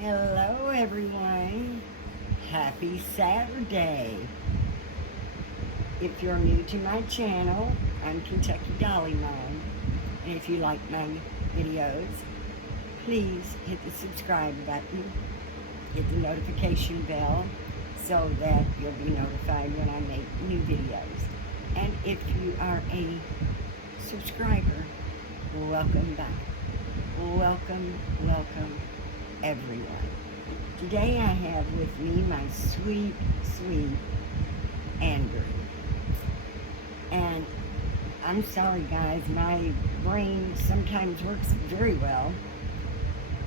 Hello, everyone. Happy Saturday. If you're new to my channel, I'm Kentucky Dolly Mom. And if you like my videos, please hit the subscribe button, hit the notification bell so that you'll be notified when I make new videos. And if you are a subscriber, welcome back. Welcome, welcome, everyone. Today I have with me my sweet, sweet Andrew. And I'm sorry guys, my brain sometimes works very well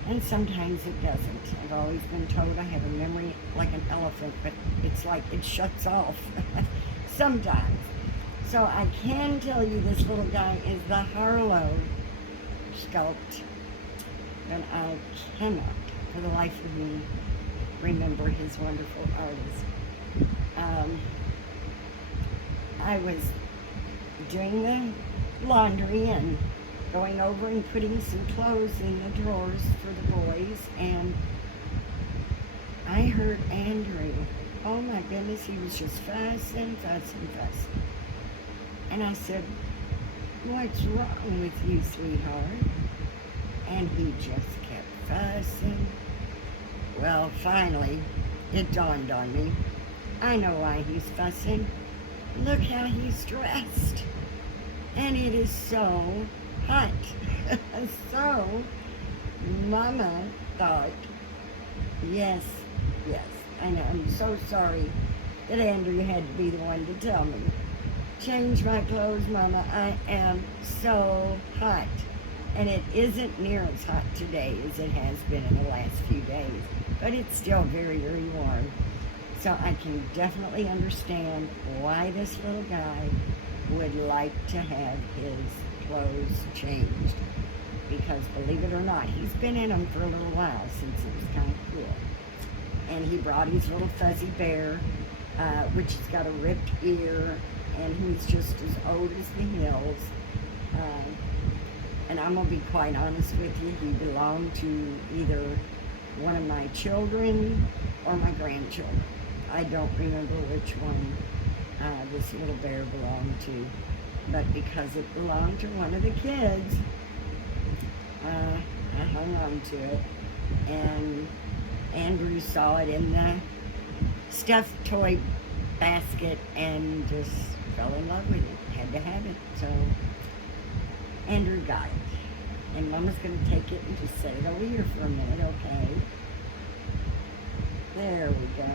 and sometimes it doesn't. I've always been told I have a memory like an elephant, but it's like it shuts off sometimes. So I can tell you this little guy is the Harlow sculpt, but I cannot for the life of me remember his wonderful artist. I was doing the laundry and going over and putting some clothes in the drawers for the boys, and I heard Andrew. Oh my goodness, he was just fussing. And I said, "What's wrong with you, sweetheart?" And he just kept fussing. Well, finally, it dawned on me. I know why he's fussing. Look how he's dressed. And it is so hot. So, Mama thought, yes, I know, I'm so sorry that Andrew had to be the one to tell me. Change my clothes, Mama, I am so hot. And it isn't near as hot today as it has been in the last few days, but it's still very, very warm. So I can definitely understand why this little guy would like to have his clothes changed. Because believe it or not, he's been in them for a little while since it was kind of cool. And he brought his little fuzzy bear, which has got a ripped ear, and he's just as old as the hills. And I'm going to be quite honest with you, he belonged to either one of my children or my grandchildren. I don't remember which one this little bear belonged to, but because it belonged to one of the kids, I hung on to it, and Andrew saw it in the stuffed toy basket and just fell in love with it, had to have it, so Andrew got it. And Mama's going to take it and just set it over here for a minute, okay? There we go.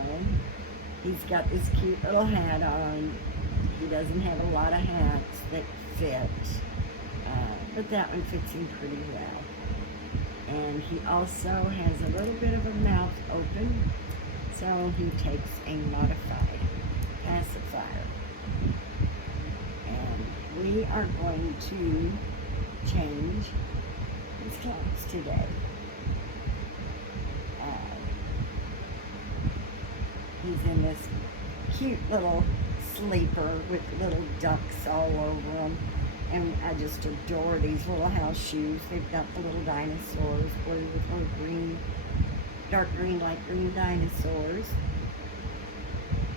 He's got this cute little hat on. He doesn't have a lot of hats that fit, but that one fits him pretty well. And he also has a little bit of a mouth open, so he takes a modified pacifier. And we are going to change his clothes today. He's in this cute little sleeper with little ducks all over him, and I just adore these little house shoes. They've got the little dinosaurs, blue with little green, dark green, light green dinosaurs.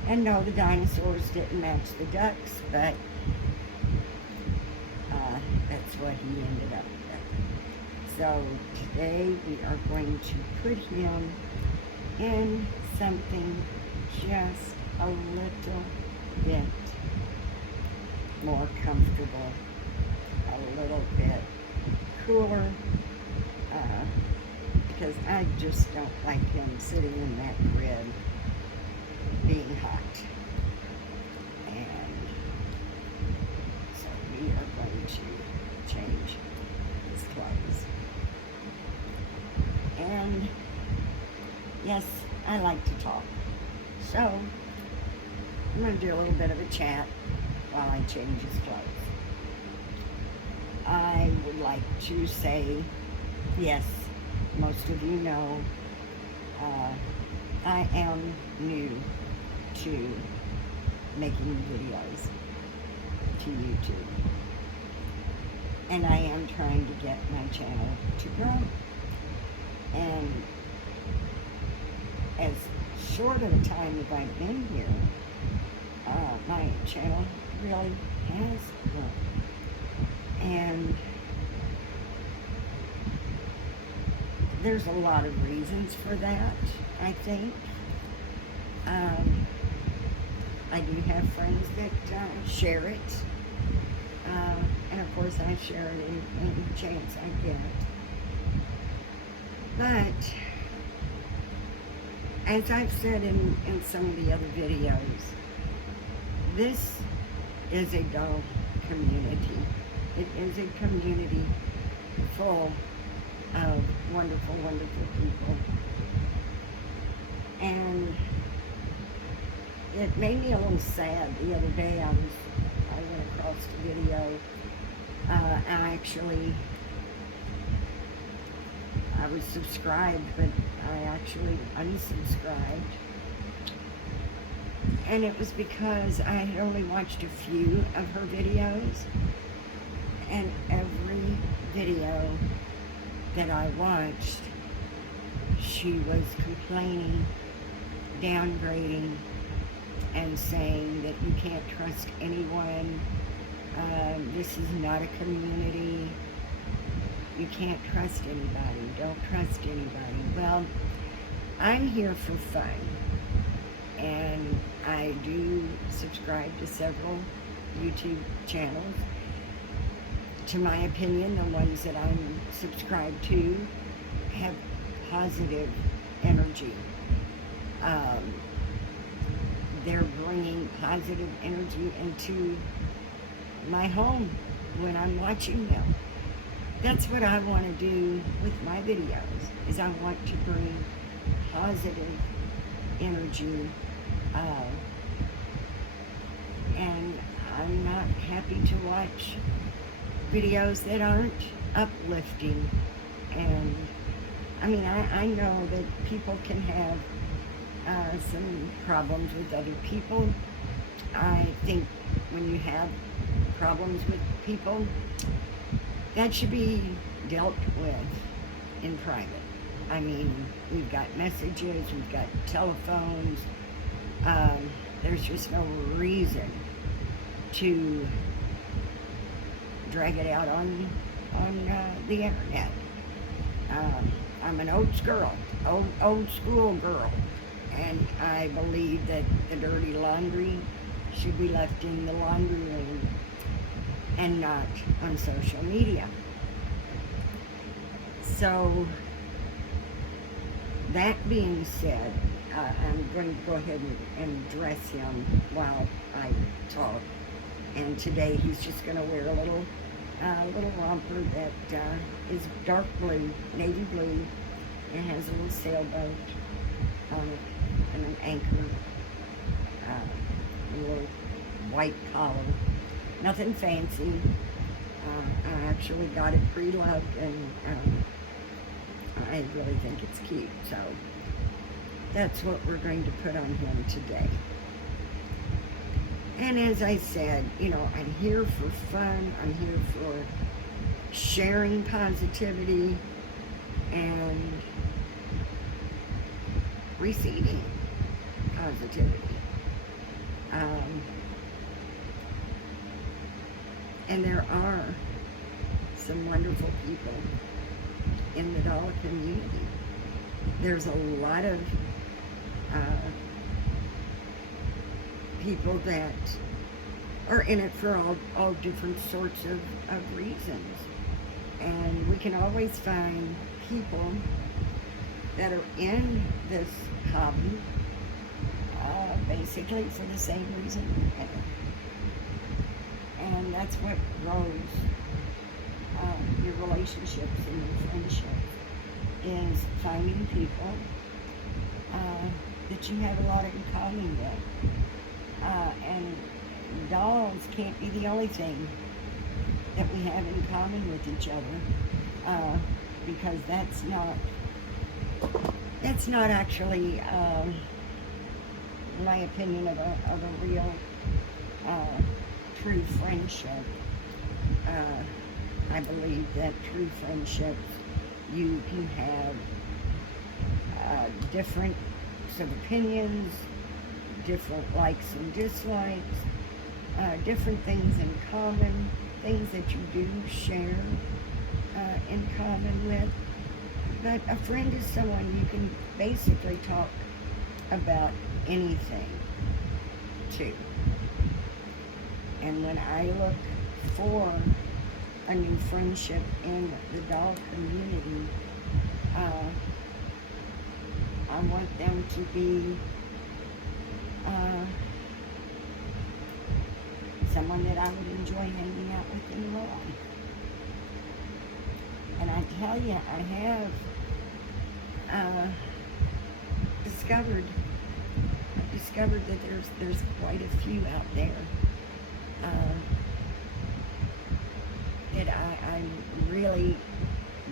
And no, the dinosaurs didn't match the ducks, but that's what he ended up with. So today we are going to put him in something just a little bit more comfortable, a little bit cooler, because I just don't like him sitting in that crib being hot. And so we are going to change his clothes. And yes, I like to talk. So I'm going to do a little bit of a chat while I change his clothes. I would like to say, yes, most of you know, I am new to making videos to YouTube. And I am trying to get my channel to grow. And as short of a time as I've been here, my channel really has grown. And there's a lot of reasons for that, I think. I do have friends that share it. And of course I share it any chance I get. But as I've said in some of the other videos, this is a doll community. It is a community full of wonderful, wonderful people. And it made me a little sad the other day. I went across the video. I was subscribed, but I actually unsubscribed. And it was because I had only watched a few of her videos, and every video that I watched, she was complaining, downgrading, and saying that you can't trust anyone. This is not a community. You can't trust anybody. Don't trust anybody. Well, I'm here for fun. And I do subscribe to several YouTube channels. To my opinion, the ones that I'm subscribed to have positive energy. They're bringing positive energy into my home when I'm watching them. That's what I want to do with my videos, is I want to bring positive energy, and I'm not happy to watch videos that aren't uplifting. And I mean, I know that people can have some problems with other people. I think when you have problems with people, that should be dealt with in private. I mean, we've got messages, we've got telephones. There's just no reason to drag it out on the internet. I'm an old school girl, and I believe that the dirty laundry should be left in the laundry room and not on social media. So, that being said, I'm going to go ahead and dress him while I talk. And today he's just going to wear a little romper that is dark blue, navy blue, and has a little sailboat on it and an anchor, a little white collar. Nothing fancy. I actually got it pre-loved, and I really think it's cute. So that's what we're going to put on him today. And as I said, you know, I'm here for fun. I'm here for sharing positivity and receiving positivity. And there are some wonderful people in the doll community. There's a lot of people that are in it for all different sorts of reasons. And we can always find people that are in this hobby basically for the same reason we are. And that's what grows your relationships and your friendships, is finding people that you have a lot in common with. And dolls can't be the only thing that we have in common with each other, because that's not actually, in my opinion, of a real true friendship. I believe that true friendships, you can have different groups of opinions, different likes and dislikes, different things in common, things that you do share in common with. But a friend is someone you can basically talk about anything to. And when I look for a new friendship in the dog community, I want them to be someone that I would enjoy hanging out with in the lawn. And I tell you, I have discovered that there's quite a few out there that I'm really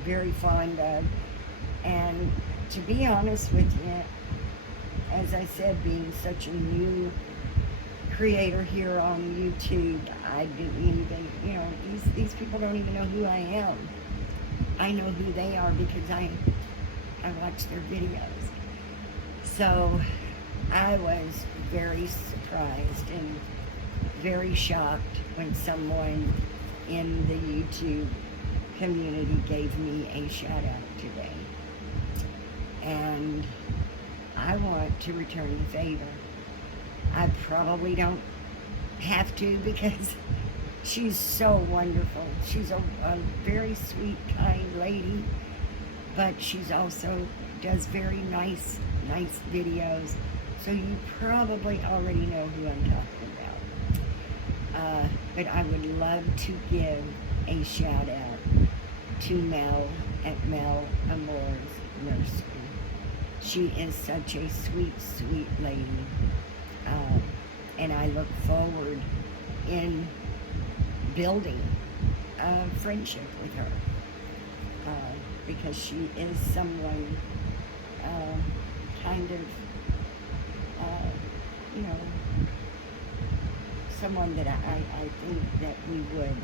very fond of. And to be honest with you, as I said, being such a new creator here on YouTube, I didn't even, these people don't even know who I am. I know who they are because I watch their videos. So I was very surprised and very shocked when someone in the YouTube community gave me a shout out today. And I want to return the favor. I probably don't have to because she's so wonderful. She's a very sweet, kind lady, but she's also does very nice videos. So you probably already know who I'm talking about. But I would love to give a shout out to Mel at Mel Amore's Nursery. She is such a sweet, sweet lady. And I look forward in building a friendship with her. Because she is someone someone that I think that we would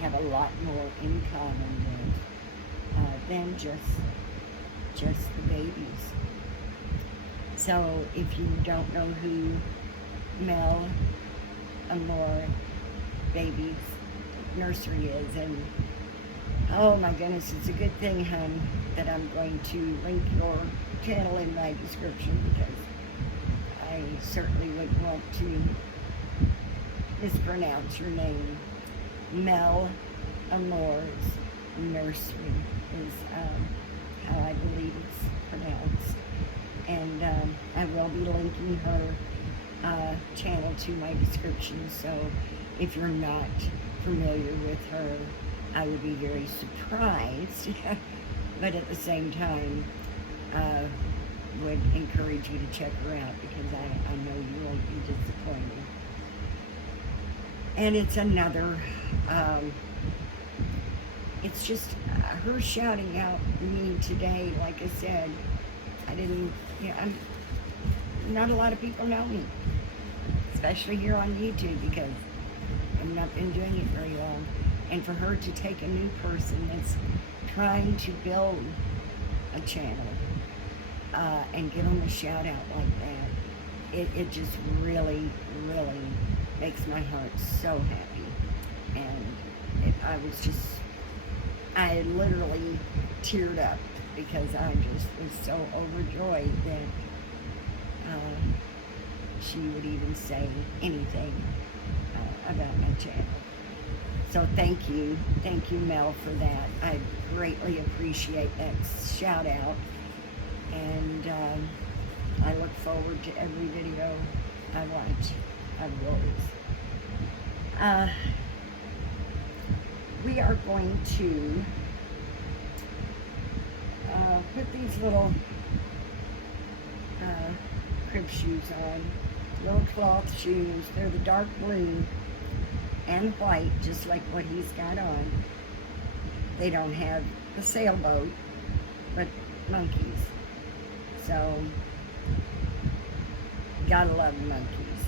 have a lot more in common with than just the babies. So if you don't know who Mel Amore Babies Nursery is, and oh my goodness, it's a good thing, hon, that I'm going to link your channel in my description because I certainly wouldn't want to mispronounce your name. Mel Amore's Nursery is how I believe it's pronounced. And I will be linking her channel to my description, so if you're not familiar with her, I would be very surprised, but at the same time, would encourage you to check her out because I know you won't be disappointed. And it's another, it's just her shouting out me today. Like I said, I didn't, not a lot of people know me, especially here on YouTube because I've not been doing it very long. And for her to take a new person that's trying to build a channel and give them a shout out like that, it just really, really makes my heart so happy. And I literally teared up because I just was so overjoyed that she would even say anything about my channel. So thank you, Mel, for that. I greatly appreciate that shout out, and I look forward to every video I watch of yours. We are going to put these little crib shoes on, little cloth shoes. They're the dark blue and white, just like what he's got on. They don't have a sailboat, but monkeys. So, gotta love monkeys.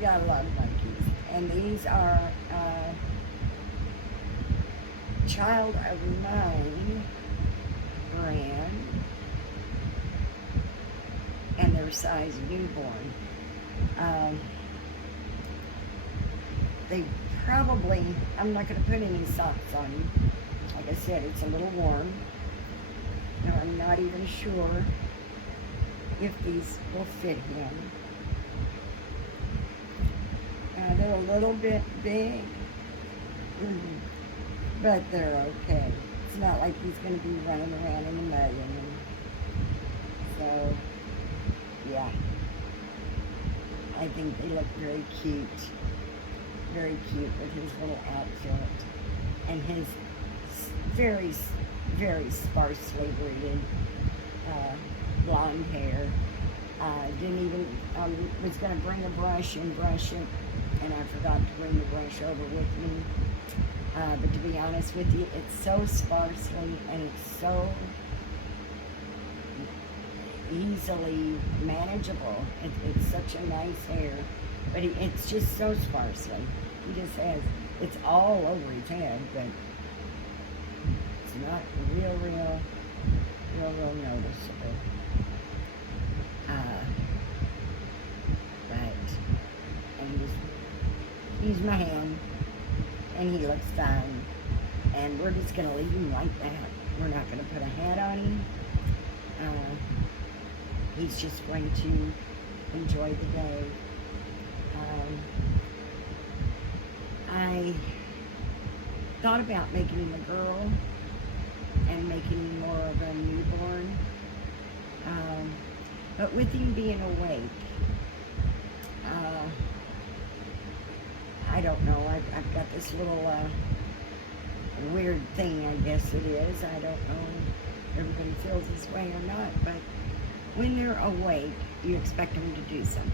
Gotta love monkeys. And these are Child of Mine brand. And they're regular size newborn. They probably, I'm not going to put any socks on you. Like I said, it's a little warm. Now I'm not even sure if these will fit him. They're a little bit big, but they're okay. It's not like he's going to be running around in the mud in them. So, yeah. I think they look very cute. Very cute with his little outfit. And his very, very sparsely braided blonde hair. Didn't even, was going to bring a brush and brush it, and I forgot to bring the brush over with me. But to be honest with you, it's so sparsely and it's so easily manageable. It's such a nice hair, but it's just so sparsely. He just has, it's all over his head, but it's not real noticeable. And he's my hand, and he looks fine, and we're just going to leave him like that. We're not going to put a hat on him. He's just going to enjoy the day. I thought about making him a girl and making him more of a newborn, but with him being awake, I don't know. I've got this little weird thing, I guess it is. I don't know if everybody feels this way or not, but when they're awake, you expect them to do something.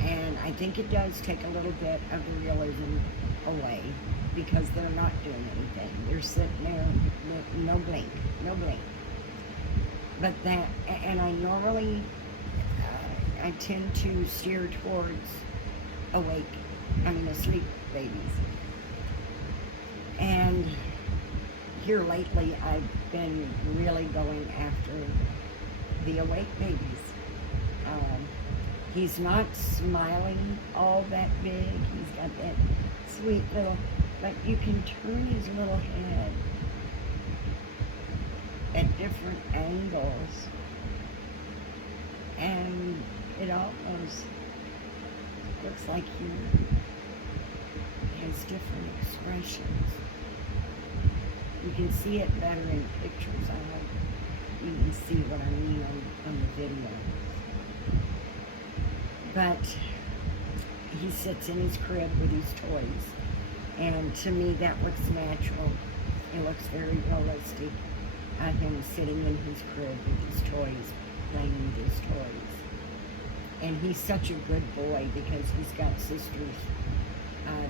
And I think it does take a little bit of the realism away, because they're not doing anything. They're sitting there with no blink. But that, and I normally, I tend to steer towards asleep babies. And here lately, I've been really going after the awake babies. He's not smiling all that big. He's got that sweet little, but you can turn his little head at different angles, and it almost looks like he has different expressions. You can see it better in pictures. I hope you can see what I mean on the video. But he sits in his crib with his toys, and to me that looks natural. It looks very realistic. Him sitting in his crib with his toys, playing with his toys. And he's such a good boy because he's got sisters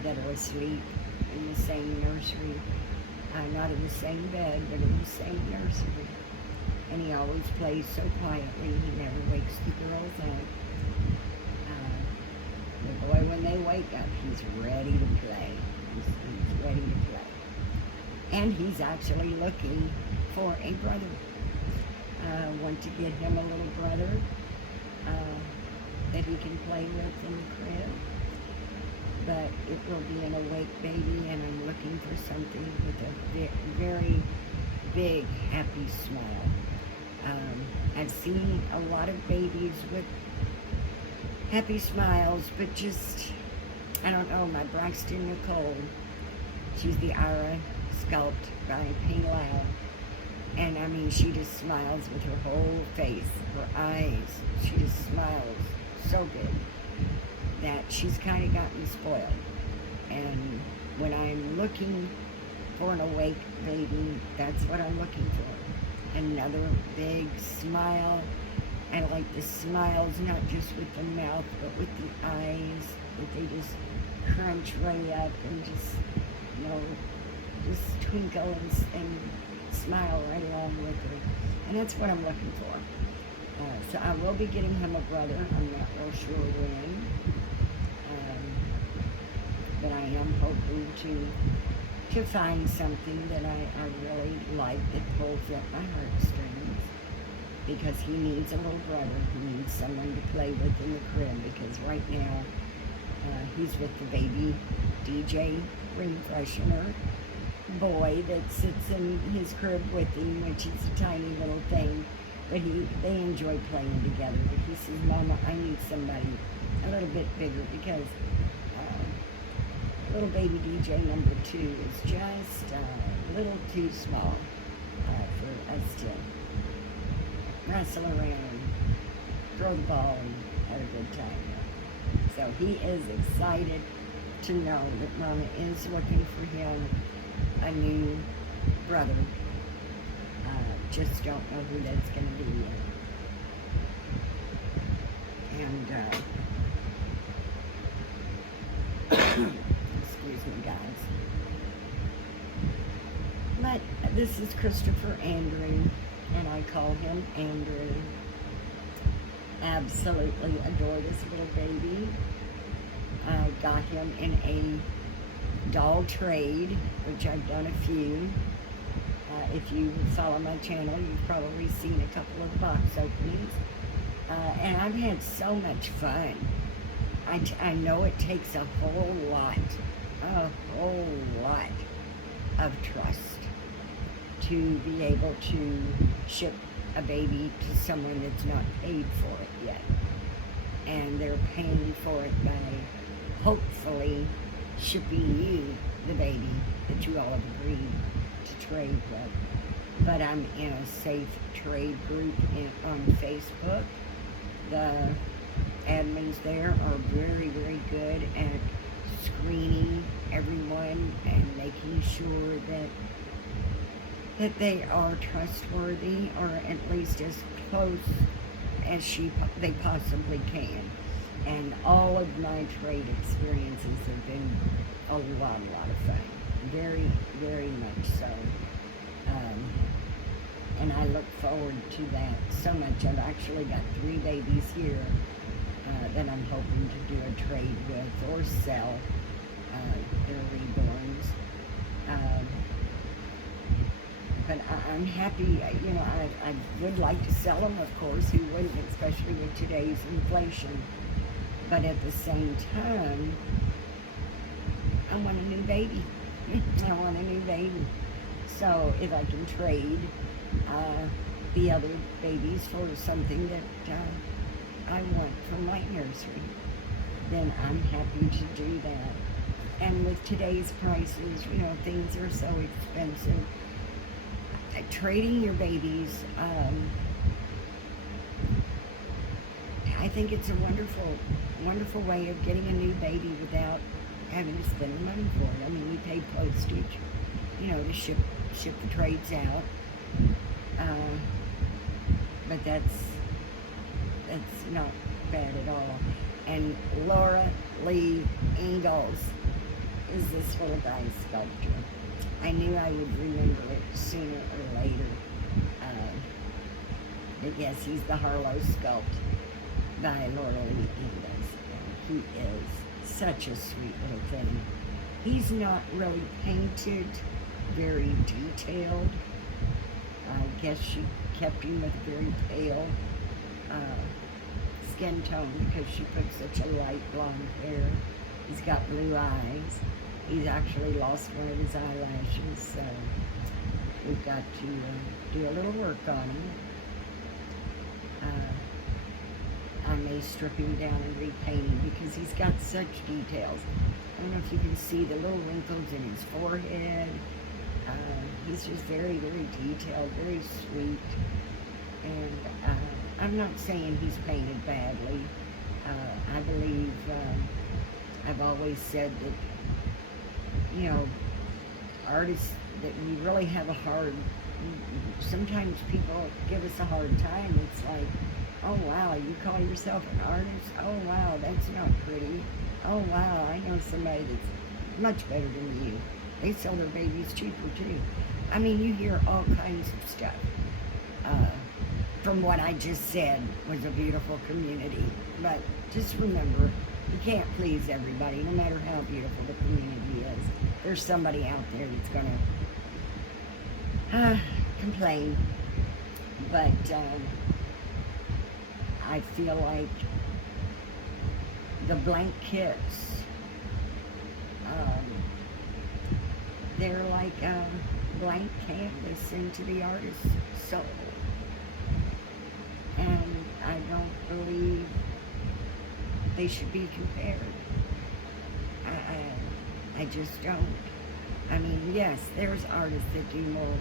that are asleep in the same nursery. Not in the same bed, but in the same nursery. And he always plays so quietly, he never wakes the girls up. The boy, when they wake up, he's ready to play. He's ready to play. And he's actually looking for a brother. Want to get him a little brother that he can play with in the crib. But it will be an awake baby, and I'm looking for something with a very big, happy smile. I've seen a lot of babies with happy smiles, but just, I don't know, my Braxton Nicole, she's the Ira sculpt by Ping Lau, and I mean, she just smiles with her whole face, her eyes, she just smiles so big that she's kind of got me spoiled. And when I'm looking for an awake baby, that's what I'm looking for. Another big smile. And I like the smiles, not just with the mouth, but with the eyes, that they just crunch right up and just, just twinkle and smile right along with her. And that's what I'm looking for. So I will be getting him a brother. I'm not real sure when. But I am hoping to find something that I really like, that pulls at my heartstrings. because he needs a little brother. He needs someone to play with in the crib, because right now he's with the baby DJ ring freshener boy that sits in his crib with him, which is a tiny little thing. But they enjoy playing together. But he says, Mama, I need somebody a little bit bigger, because little baby DJ number 2 is just a little too small for us to wrestle around, throw the ball, and have a good time. So he is excited to know that Mama is looking for him a new brother. Just don't know who that's going to be yet. And excuse me, guys. But this is Christopher Andrew, and I call him Andrew. Absolutely adore this little baby. I got him in a doll trade, which I've done a few. If you follow my channel, you've probably seen a couple of box openings. And I've had so much fun. I know it takes a whole lot of trust to be able to ship a baby to someone that's not paid for it yet. And they're paying for it by hopefully shipping you the baby that you all have agreed to trade with. But I'm in a safe trade group on Facebook. The admins there are very, very good at screening everyone and making sure that they are trustworthy, or at least as close as they possibly can. And all of my trade experiences have been a lot of fun. Very, very much so. And I look forward to that so much. I've actually got 3 babies here that I'm hoping to do a trade with or sell. They're reborns. But I'm happy, you know, I would like to sell them, of course. Who wouldn't, especially with today's inflation. But at the same time, I want a new baby. I want a new baby. So if I can trade the other babies for something that I want from my nursery, then I'm happy to do that. And with today's prices, you know, things are so expensive. Trading your babies, I think it's a wonderful way of getting a new baby without having to spend the money for it. I mean, you pay postage, you know, to ship the trades out. But that's not bad at all. And Laura Lee Ingalls is this little guy's sculpture. I knew I would remember it sooner or later. But yes, he's the Harlow sculpt by Laura Lee Ingalls. He is such a sweet little thing. He's not really painted very detailed. I guess she kept him with very pale skin tone because she put such a light blonde hair. He's got blue eyes. He's actually lost one of his eyelashes, so we've got to do a little work on him. I may strip him down and repaint him because he's got such details. I don't know if you can see the little wrinkles in his forehead. He's just very, very detailed, very sweet. And I'm not saying he's painted badly. I believe, I've always said that, you know, artists, that we really have a hard, sometimes people give us a hard time. It's like, oh wow, you call yourself an artist? Oh wow, that's not pretty. Oh wow, I know somebody that's much better than you. They sell their babies cheaper too. I mean, you hear all kinds of stuff. From what I just said was a beautiful community. But just remember, you can't please everybody, no matter how beautiful the community is. There's somebody out there that's gonna complain. But I feel like the blank kits, um, they're like a blank canvas into the artist's soul. And I don't believe they should be compared. I just don't. I mean, yes, there's artists that do more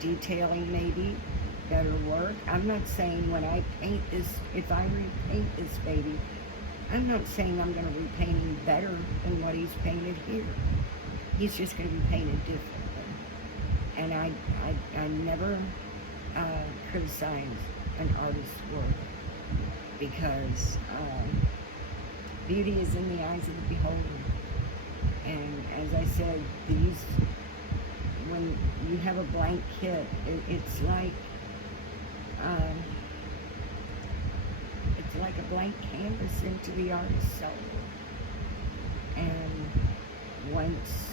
detailing, maybe, better work. I'm not saying when I paint this, if I repaint this baby, I'm not saying I'm going to repaint him better than what he's painted here. He's just going to be painted differently. And I never criticize an artist's work because beauty is in the eyes of the beholder. And as I said, when you have a blank kit, it's like a blank canvas into the artist's soul. And once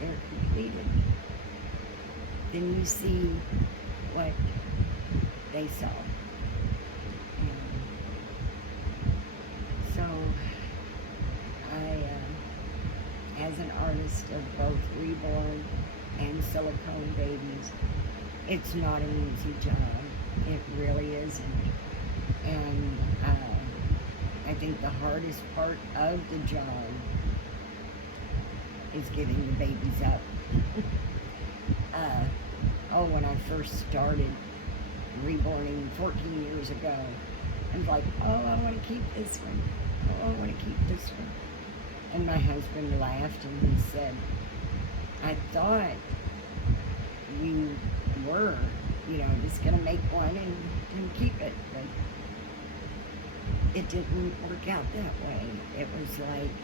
they're completed, then you see what they saw. And so as an artist of both Reborn and silicone babies, it's not an easy job. It really isn't. And I think the hardest part of the job is giving the babies up. When I first started reborning 14 years ago, I was like, oh, I want to keep this one. Oh, I want to keep this one. And my husband laughed and he said, I thought you were, just going to make one and keep it. But it didn't work out that way. It was like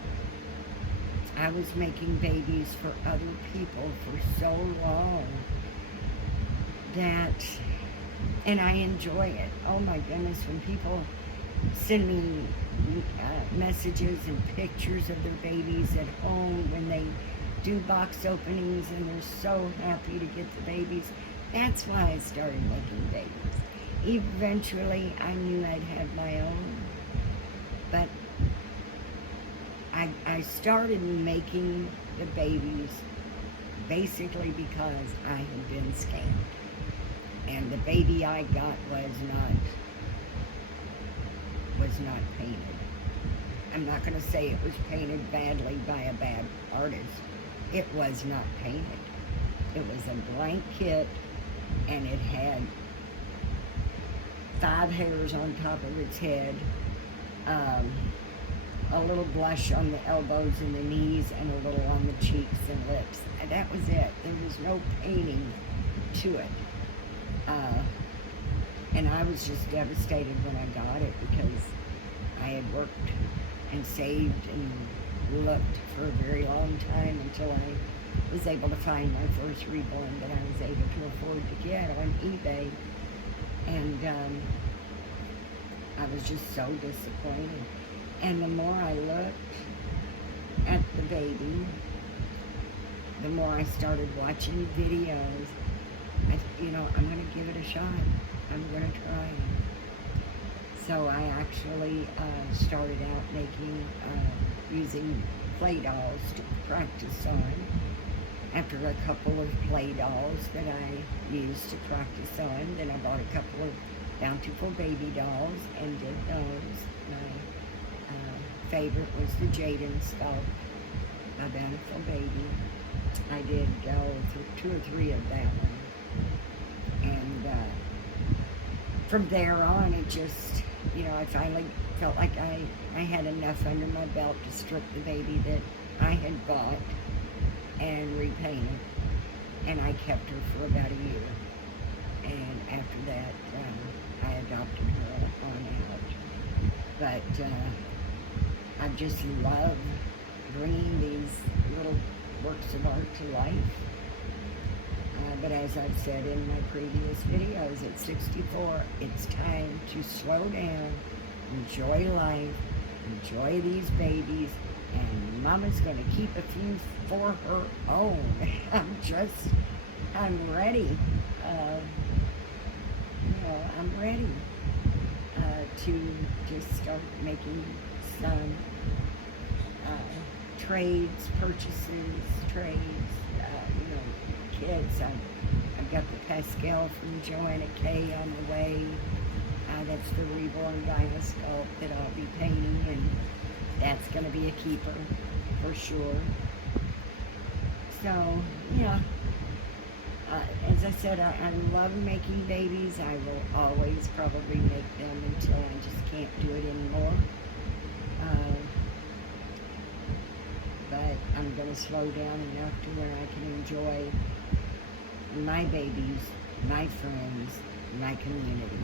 I was making babies for other people for so long that, and I enjoy it. Oh my goodness, when people send me messages and pictures of their babies at home when they do box openings and they're so happy to get the babies. That's why I started making babies. Eventually, I knew I'd have my own, but I started making the babies basically because I had been scammed. And the baby I got was not painted. I'm not going to say it was painted badly by a bad artist. It was not painted. It was a blank kit, and it had 5 hairs on top of its head, a little blush on the elbows and the knees, and a little on the cheeks and lips. And that was it. There was no painting to it. And I was just devastated when I got it because I had worked and saved and looked for a very long time until I was able to find my first Reborn that I was able to afford to get on eBay. And I was just so disappointed. And the more I looked at the baby, the more I started watching videos. I'm going to give it a shot. I'm going to try it. So I actually started out using play dolls to practice on. After a couple of play dolls that I used to practice on, then I bought a couple of Bountiful baby dolls and did those. My favorite was the Jaden sculpt, a Bountiful baby. I did 2 or 3 of that one. And from there on, it just, I finally felt like I had enough under my belt to strip the baby that I had bought and repaint it. And I kept her for about a year. And after that, I adopted her on out. But I just love bringing these little works of art to life. But as I've said in my previous videos, at 64, it's time to slow down, enjoy life, enjoy these babies, and Mama's going to keep a few for her own. I'm ready. well, I'm ready to just start making some trades, purchases, trades, kids. I've got the Pascal from Joanna K on the way. That's the Reborn Gyna sculpt that I'll be painting, and that's going to be a keeper for sure. So, yeah. As I said, I love making babies. I will always probably make them until I just can't do it anymore. But I'm going to slow down enough to where I can enjoy my babies, my friends, my community,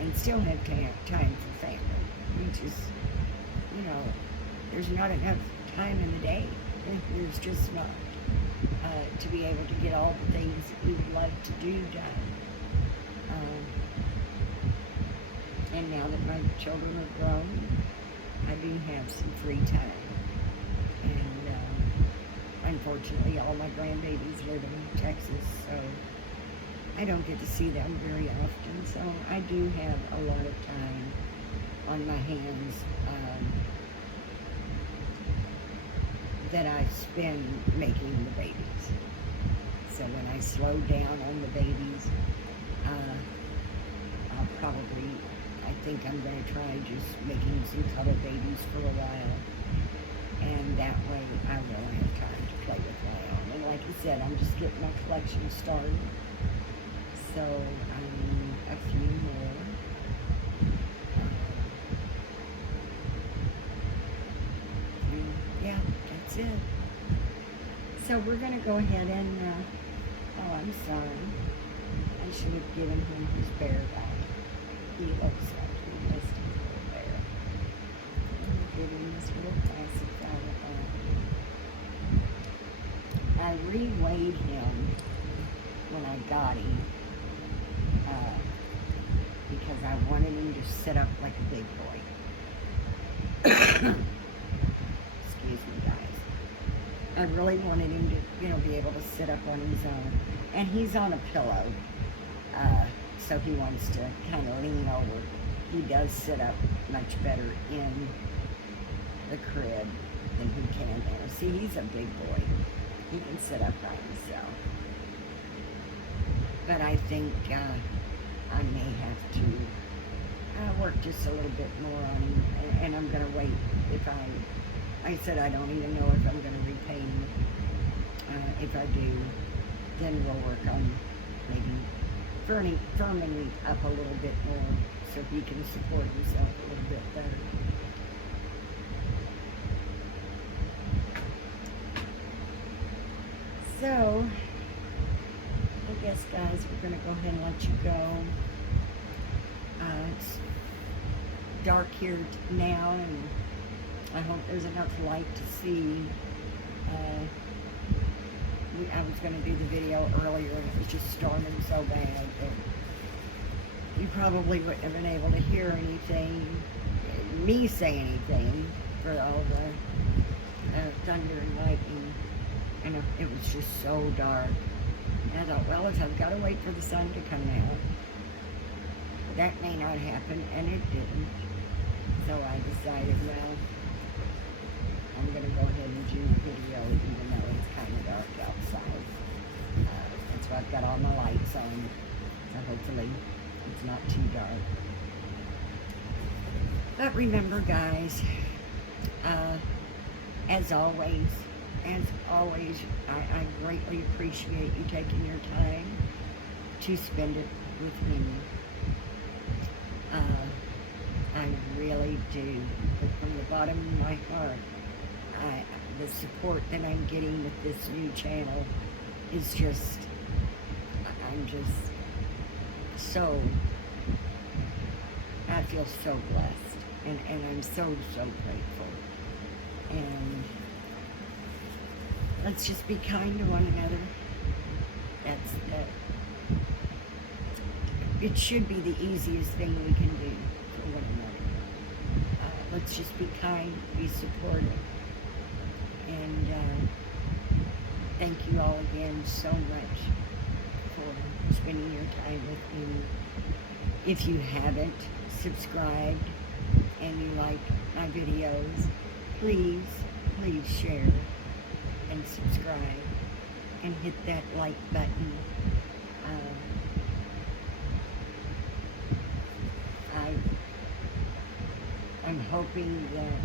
and still have time for family. Which is, there's not enough time in the day. There's just not. To be able to get all the things that we would like to do done. And now that my children are grown, I do have some free time. And unfortunately, all my grandbabies live in Texas, so I don't get to see them very often. So I do have a lot of time on my hands that I spend making the babies. So when I slow down on the babies, I think I'm going to try just making some color babies for a while. And that way I will have time to play with my own. And like I said, I'm just getting my collection started. So I need a few more. Yeah, that's it. So we're going to go ahead and, oh, I'm sorry. I should have given him his bear back. He looks like he missed his little bear. I'm going to give him this little pacifier on. I reweighed him when I got him because I wanted him to sit up like a big boy. Excuse me, guys. I really wanted him to, be able to sit up on his own. And he's on a pillow, so he wants to kind of lean over. He does sit up much better in the crib than he can now. See, he's a big boy. He can sit up by himself. But I think I may have to work just a little bit more on him, and I'm going to wait. If I said I don't even know if I'm going to repaint him. If I do, then we'll work on maybe firming up a little bit more so he can support himself a little bit better. So, I guess, guys, we're going to go ahead and let you go. It's dark here now, and I hope there's enough light to see. I was going to do the video earlier, and it was just storming so bad that you probably wouldn't have been able to hear anything, me say anything, for all the thunder and lightning. And it was just so dark. And I thought, well, I've got to wait for the sun to come out. But that may not happen, and it didn't. So I decided, well, I'm going to go ahead and do the video even though it's kind of dark outside. That's why I've got all my lights on, so hopefully it's not too dark. But remember, guys, as always, I greatly appreciate you taking your time to spend it with me. I really do. But from the bottom of my heart, the support that I'm getting with this new channel is just, I'm just so, I feel so blessed, and I'm so grateful. And let's just be kind to one another. It should be the easiest thing we can do for one another. Let's just be kind, be supportive. And thank you all again so much for spending your time with me. If you haven't subscribed and you like my videos, please share and subscribe and hit that like button. I'm hoping that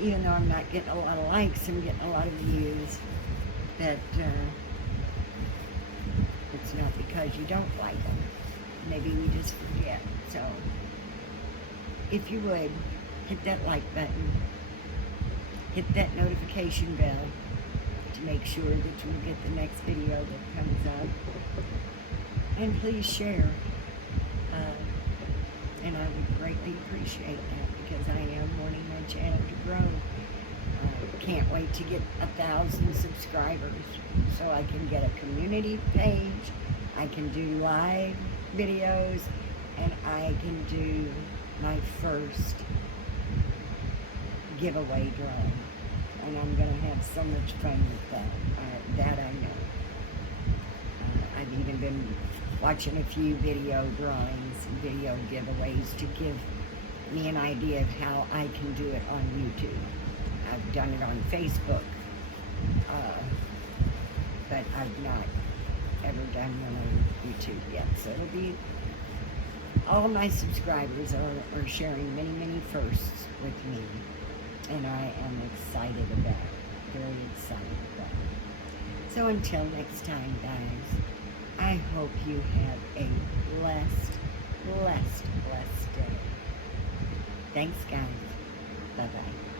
even though I'm not getting a lot of likes, I'm getting a lot of views, that it's not because you don't like them. Maybe we just forget. So if you would, hit that like button, hit that notification bell to make sure that you get the next video that comes up, and please share. And I would greatly appreciate that, because I am wanting my channel to grow. Can't wait to get 1,000 subscribers so I can get a community page, I can do live videos, and I can do my first giveaway drawing. And I'm going to have so much fun with that. That I know. I've even been watching a few video drawings, video giveaways to give me an idea of how I can do it on YouTube. I've done it on Facebook, but I've not ever done one on YouTube yet. So it'll be, all my subscribers are sharing many firsts with me, and I am excited about it, very excited about it. So until next time, guys, I hope you have a blessed day. Thanks, guys. Bye-bye.